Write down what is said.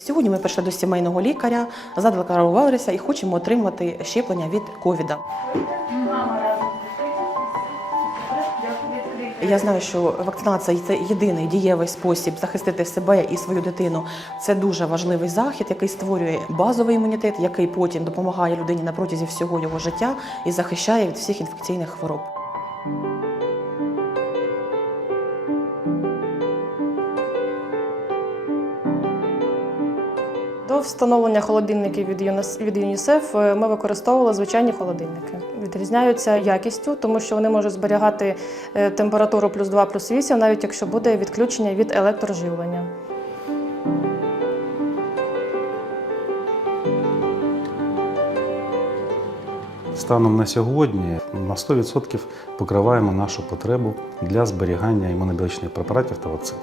Сьогодні ми прийшли до сімейного лікаря, задекларувалися і хочемо отримати щеплення від ковіда. Я знаю, що вакцинація це єдиний дієвий спосіб захистити себе і свою дитину. Це дуже важливий захід, який створює базовий імунітет, який потім допомагає людині на протязі всього його життя і захищає від всіх інфекційних хвороб. До встановлення холодильників від ЮНІСЕФ е, ми використовували звичайні холодильники. Відрізняються якістю, тому що вони можуть зберігати е, температуру плюс 2, плюс 8, навіть якщо буде відключення від електроживлення. Станом на сьогодні на 100% покриваємо нашу потребу для зберігання імунобіологічних препаратів та вакцин.